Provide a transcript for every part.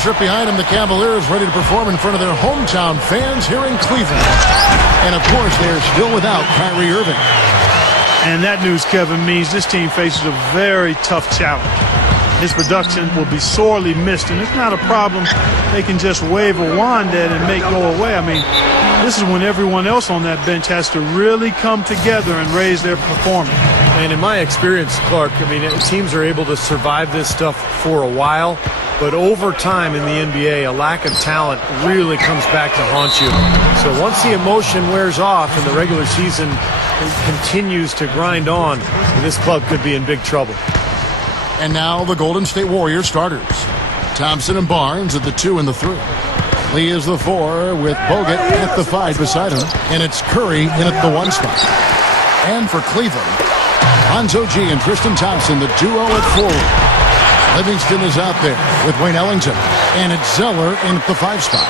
Trip behind him, the Cavaliers ready to perform in front of their hometown fans here in Cleveland. And, of course, they're still without Kyrie Irving. And that news, Kevin, means this team faces a very tough challenge. His production will be sorely missed, and it's not a problem they can just wave a wand at and make go away. I mean, this is when everyone else on that bench has to really come together and raise their performance. And in my experience, Clark, I mean, teams are able to survive this stuff for a while, but over time in the NBA, a lack of talent really comes back to haunt you. So once the emotion wears off and the regular season continues to grind on, this club could be in big trouble. And now the Golden State Warriors starters. Thompson and Barnes at the 2 and the 3. Lee is the 4 with Bogut at the 5 beside him. And it's Curry in at the 1 spot. And for Cleveland, Lonzo G and Tristan Thompson, the duo at 4. Livingston is out there with Wayne Ellington. And it's Zeller in at the 5 spot.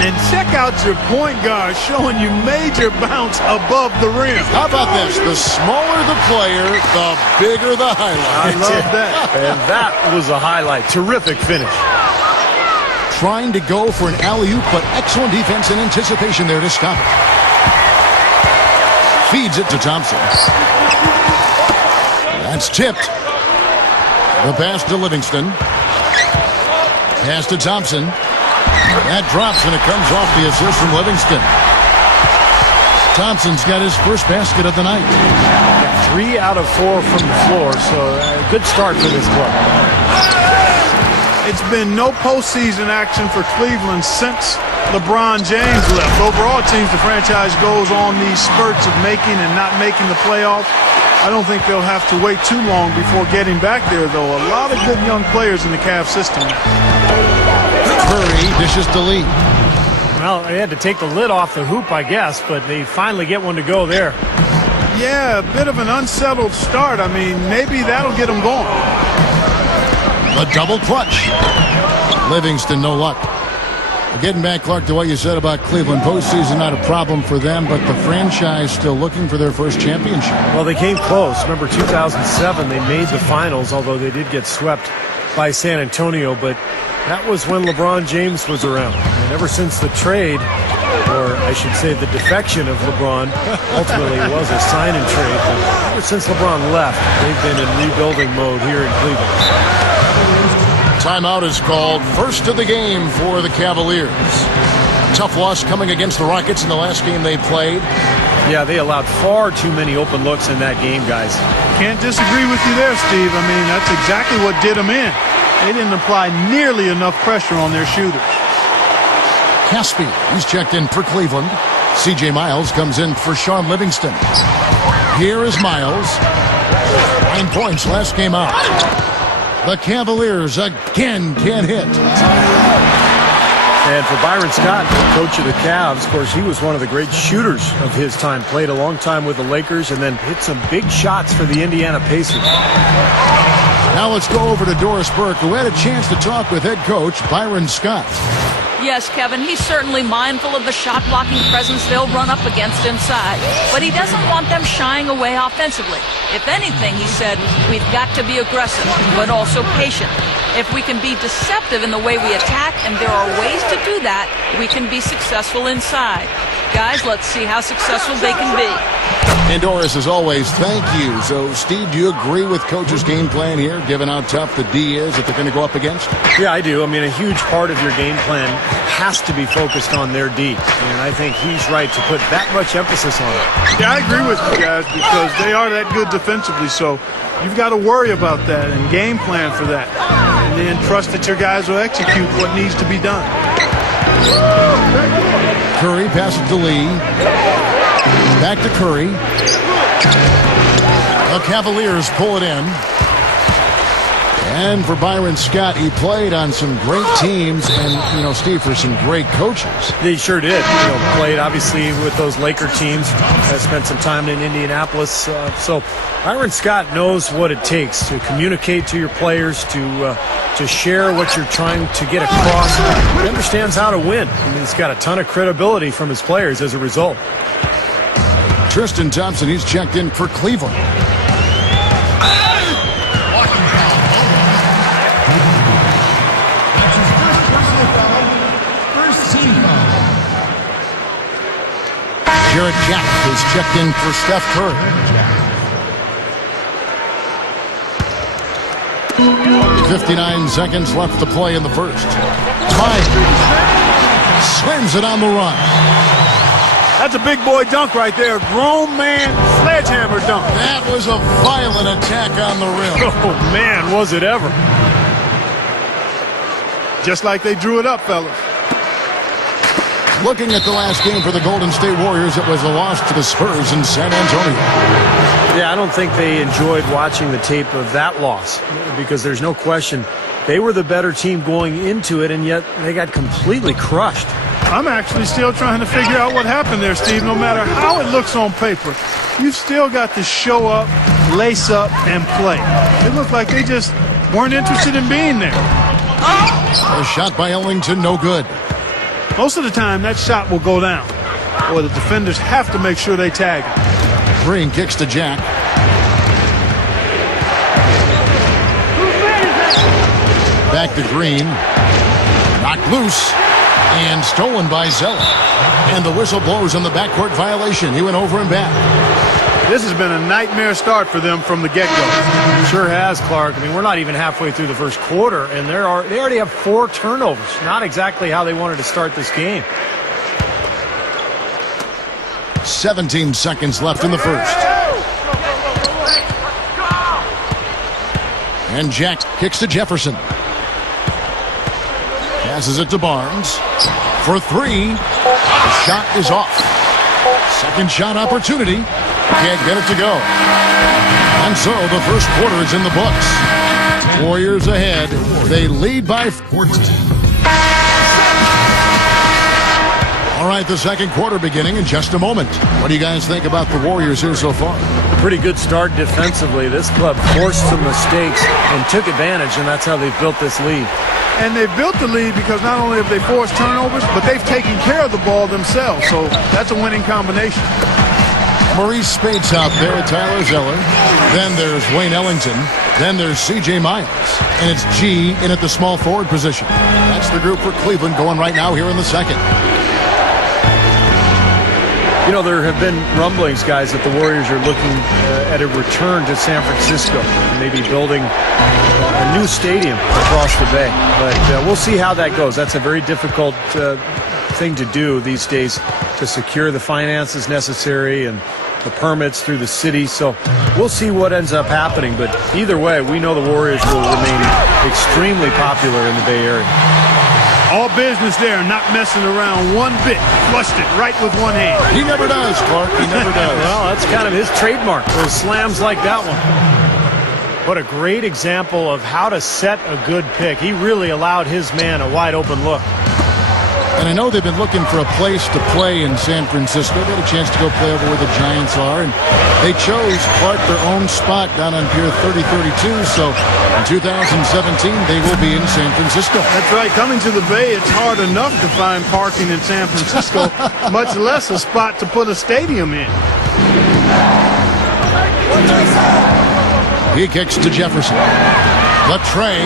And check out your point guard showing you major bounce above the rim. How about this? The smaller the player, the bigger the highlight. I love that. And that was a highlight. Terrific finish. Trying to go for an alley-oop, but excellent defense and anticipation there to stop it. Feeds it to Thompson. That's tipped. The pass to Livingston. Pass to Thompson. That drops, and it comes off the assist from Livingston. Thompson's got his first basket of the night. 3 out of 4 from the floor, so a good start for this club. It's been no postseason action for Cleveland since LeBron James left. Overall, it seems the franchise goes on these spurts of making and not making the playoffs. I don't think they'll have to wait too long before getting back there, though. A lot of good young players in the Cavs system. Curry dishes to Lee. Well, they had to take the lid off the hoop, I guess, but they finally get one to go there. Yeah, a bit of an unsettled start. I mean, maybe that'll get them going. A double clutch. Livingston, no luck. Getting back, Clark, to what you said about Cleveland. Postseason not a problem for them, but the franchise still looking for their first championship. Well, they came close. Remember 2007, they made the finals, although they did get swept by San Antonio, but that was when LeBron James was around. And ever since the trade, or I should say the defection of LeBron, ultimately it was a sign and trade, but ever since LeBron left, they've been in rebuilding mode here in Cleveland. Timeout is called. First of the game for the Cavaliers. Tough loss coming against the Rockets in the last game they played. Yeah, they allowed far too many open looks in that game, guys. Can't disagree with you there, Steve. I mean, that's exactly what did them in. They didn't apply nearly enough pressure on their shooters. Caspi, he's checked in for Cleveland. C.J. Miles comes in for Sean Livingston. Here is Miles. 9 points last game out. The Cavaliers again can't hit. And for Byron Scott, the coach of the Cavs, of course, he was one of the great shooters of his time. Played a long time with the Lakers and then hit some big shots for the Indiana Pacers. Now let's go over to Doris Burke, who had a chance to talk with head coach Byron Scott. Yes, Kevin, he's certainly mindful of the shot-blocking presence they'll run up against inside, but he doesn't want them shying away offensively. If anything, he said, we've got to be aggressive, but also patient. If we can be deceptive in the way we attack, and there are ways to do that, we can be successful inside. Guys, let's see how successful they can be. And Doris, as always, thank you. So, Steve, do you agree with Coach's game plan here, given how tough the D is that they're going to go up against? Yeah, I do. I mean, a huge part of your game plan has to be focused on their D. And I think he's right to put that much emphasis on it. Yeah, I agree with you guys because they are that good defensively. So you've got to worry about that and game plan for that. And then trust that your guys will execute what needs to be done. Curry passes to Lee. Back to Curry. The Cavaliers pull it in. And for Byron Scott, he played on some great teams and, you know, Steve, for some great coaches. He sure did. You know, played, obviously, with those Laker teams. Spent some time in Indianapolis. So Byron Scott knows what it takes to communicate to your players, to share what you're trying to get across. He understands how to win. I mean, he's got a ton of credibility from his players as a result. Tristan Thompson, he's checked in for Cleveland. Garrett Jack is checked in for Steph Curry. 59 seconds left to play in the first. Slams it on the run. That's a big boy dunk right there. Grown man sledgehammer dunk. That was a violent attack on the rim. Oh, man, was it ever. Just like they drew it up, fellas. Looking at the last game for the Golden State Warriors, it was a loss to the Spurs in San Antonio. Yeah, I don't think they enjoyed watching the tape of that loss because there's no question they were the better team going into it, and yet they got completely crushed. I'm actually still trying to figure out what happened there, Steve. No matter how it looks on paper, you've still got to show up, lace up, and play. It looked like they just weren't interested in being there. A shot by Ellington, no good. Most of the time, that shot will go down, or the defenders have to make sure they tag it. Green kicks to Jack. Back to Green. Knocked loose. And stolen by Zeller. And the whistle blows on the backcourt violation. He went over and back. This has been a nightmare start for them from the get-go. Sure has, Clark. I mean, we're not even halfway through the first quarter, and they already have 4 turnovers. Not exactly how they wanted to start this game. 17 seconds left in the first. And Jack kicks to Jefferson. Passes it to Barnes. For 3. The shot is off. Second shot opportunity. Can't get it to go. And so the first quarter is in the books. Warriors ahead. They lead by 14. All right, the second quarter beginning in just a moment. What do you guys think about the Warriors here so far? Pretty good start defensively. This club forced some mistakes and took advantage, and that's how they've built this lead. And they've built the lead because not only have they forced turnovers, but they've taken care of the ball themselves. So that's a winning combination. Maurice Spade's out there, Tyler Zeller. Then there's Wayne Ellington. Then there's C.J. Miles. And it's G in at the small forward position. That's the group for Cleveland going right now here in the second. You know, there have been rumblings, guys, that the Warriors are looking at a return to San Francisco, maybe building a new stadium across the bay. But we'll see how that goes. That's a very difficult thing to do these days, to secure the finances necessary and the permits through the city. So we'll see what ends up happening. But either way, we know the Warriors will remain extremely popular in the Bay Area. All business there, not messing around one bit. Flushed it right with one hand. He never does, Clark. He never does. Well, that's kind of his trademark, those slams like that one. What a great example of how to set a good pick. He really allowed his man a wide open look. And I know they've been looking for a place to play in San Francisco. They had a chance to go play over where the Giants are. And they chose, Clark, their own spot down on Pier 3032. So in 2017, they will be in San Francisco. That's right. Coming to the Bay, it's hard enough to find parking in San Francisco, much less a spot to put a stadium in. He kicks to Jefferson. The tray.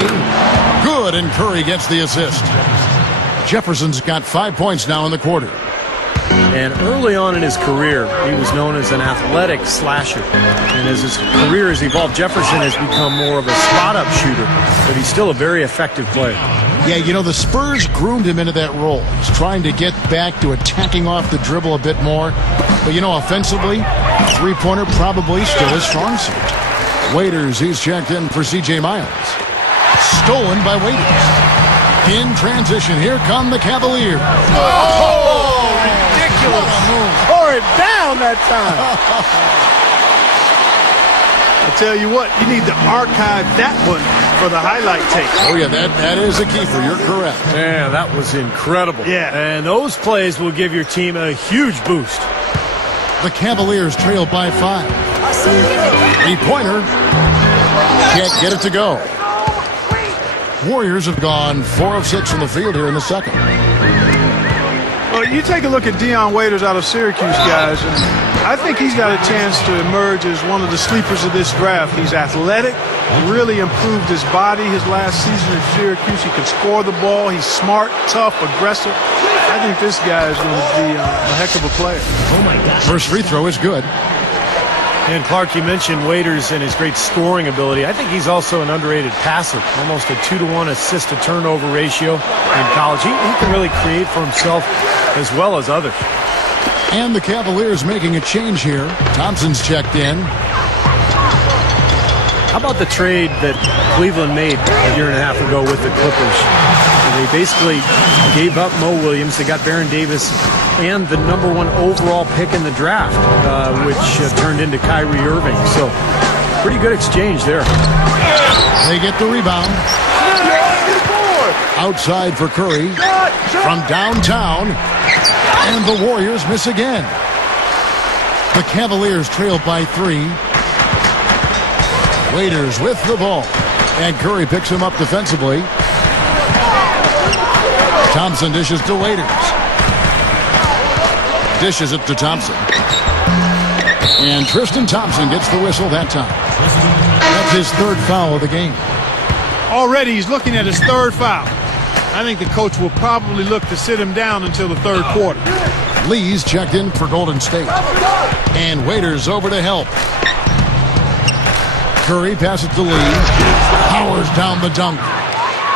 Good, and Curry gets the assist. Jefferson's got 5 points now in the quarter. And early on in his career, he was known as an athletic slasher. And as his career has evolved, Jefferson has become more of a spot-up shooter, but he's still a very effective player. Yeah, you know, the Spurs groomed him into that role. He's trying to get back to attacking off the dribble a bit more. But, you know, offensively, three-pointer probably still his strong suit. Waiters, he's checked in for C.J. Miles. Stolen by Waiters. In transition, here come the Cavaliers. Oh, ridiculous. Tore it down that time. I tell you what, you need to archive that one for the highlight tape. Oh, yeah, that is a keeper. You're correct. Yeah, that was incredible. Yeah. And those plays will give your team a huge boost. The Cavaliers trail by 5. Three-pointer. Can't get it to go. Warriors have gone 4 of 6 from the field here in the second. Well, you take a look at Dion Waiters out of Syracuse, guys, and I think he's got a chance to emerge as one of the sleepers of this draft. He's athletic, really improved his body his last season at Syracuse. He can score the ball. He's smart, tough, aggressive. I think this guy is going to be a heck of a player. First free throw is good. And Clark, you mentioned Waiters and his great scoring ability. I think he's also an underrated passer, almost a 2-to-1 assist-to-turnover ratio in college. He can really create for himself as well as others. And the Cavaliers making a change here. Thompson's checked in. How about the trade that Cleveland made a year and a half ago with the Clippers? They basically gave up Mo Williams. They got Baron Davis and the #1 overall pick in the draft, which turned into Kyrie Irving. So pretty good exchange there. They get the rebound. Outside for Curry. From downtown. And the Warriors miss again. The Cavaliers trail by 3. Waiters with the ball. And Curry picks him up defensively. Thompson dishes to Waiters. Dishes it to Thompson. And Tristan Thompson gets the whistle that time. That's his 3rd foul of the game. Already he's looking at his 3rd foul. I think the coach will probably look to sit him down until the 3rd quarter. Lee's checked in for Golden State. And Waiters over to help. Curry passes to Lee. Powers down the dunk.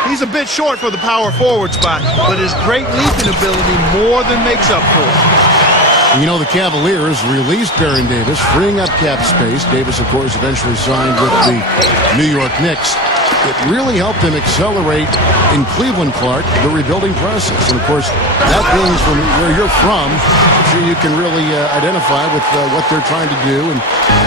He's a bit short for the power forward spot, but his great leaping ability more than makes up for it. You know, the Cavaliers released Baron Davis, freeing up cap space. Davis, of course, eventually signed with the New York Knicks. It really helped him accelerate in Cleveland, Clark, the rebuilding process. And, of course, that being from where you're from, I'm sure you can really identify with what they're trying to do. And,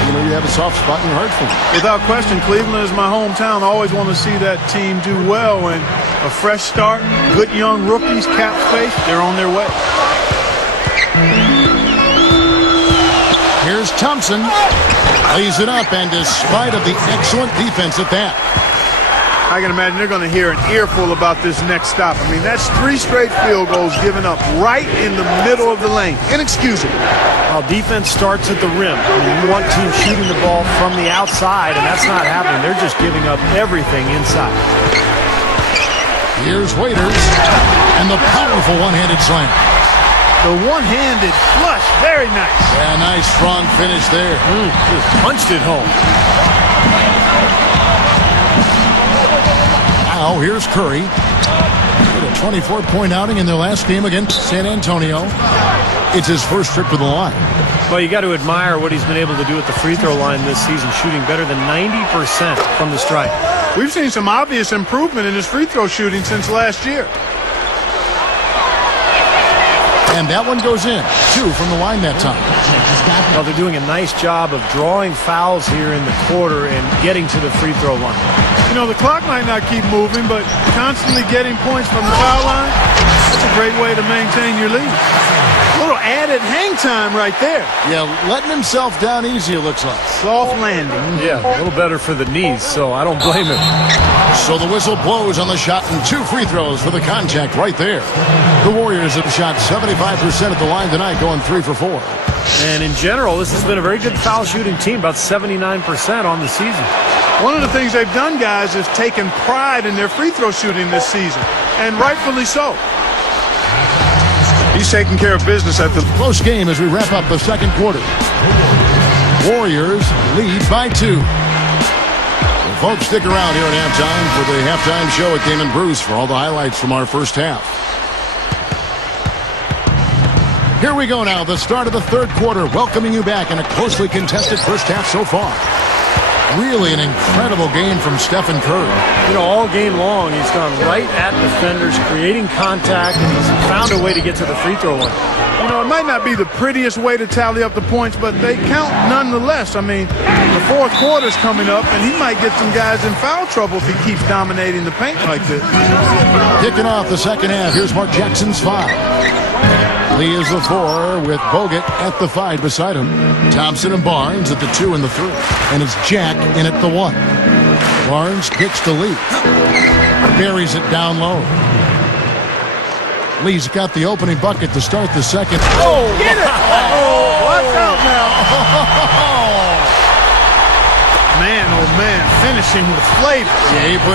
you know, you have a soft spot in your heart for them. Without question, Cleveland is my hometown. I always want to see that team do well. And a fresh start, good young rookies, cap space, they're on their way. Here's Thompson. Lays it up, and despite of the excellent defense at that. I can imagine they're going to hear an earful about this next stop. I mean, that's 3 straight field goals given up right in the middle of the lane. Inexcusable. Well, defense starts at the rim. I mean, you want teams shooting the ball from the outside, and that's not happening. They're just giving up everything inside. Here's Waiters, and the powerful one-handed slam. The one-handed flush, very nice. Yeah, nice strong finish there. Just punched it home. Now here's Curry. With a 24-point outing in their last game against San Antonio. It's his first trip to the line. Well, you got to admire what he's been able to do at the free throw line this season, shooting better than 90% from the stripe. We've seen some obvious improvement in his free throw shooting since last year. And that one goes in. 2 from the line that time. Well, they're doing a nice job of drawing fouls here in the quarter and getting to the free throw line. You know, the clock might not keep moving, but constantly getting points from the foul line, that's a great way to maintain your lead. A little added hang time right there. Yeah, letting himself down easy, it looks like. Soft landing. Yeah, a little better for the knees, so I don't blame him. So the whistle blows on the shot, and 2 free throws for the contact right there. The Warriors have shot 75% at the line tonight, going 3 for 4. And in general, this has been a very good foul shooting team, about 79% on the season. One of the things they've done, guys, is taken pride in their free throw shooting this season, and rightfully so. He's taking care of business at the Close game as we wrap up the second quarter. Warriors lead by 2. Well, folks, stick around here at halftime for the halftime show at Damon Bruce for all the highlights from our first half. Here we go now, the start of the third quarter, welcoming you back in a closely contested first half so far. Really an incredible game from Stephen Curry. You know, all game long, he's gone right at defenders, creating contact, and he's found a way to get to the free throw line. You know, it might not be the prettiest way to tally up the points, but they count nonetheless. I mean, the fourth quarter's coming up, and he might get some guys in foul trouble if he keeps dominating the paint like this. Kicking off the second half, here's Mark Jackson's foul. Lee is the 4 with Bogut at the 5 beside him. Thompson and Barnes at the 2 and the 3. And it's Jack in at the 1. Barnes kicks to Lee. Buries it down low. Lee's got the opening bucket to start the second. Oh, get it! Oh, watch out now. Man, oh man, finishing with flavor. Yeah, he put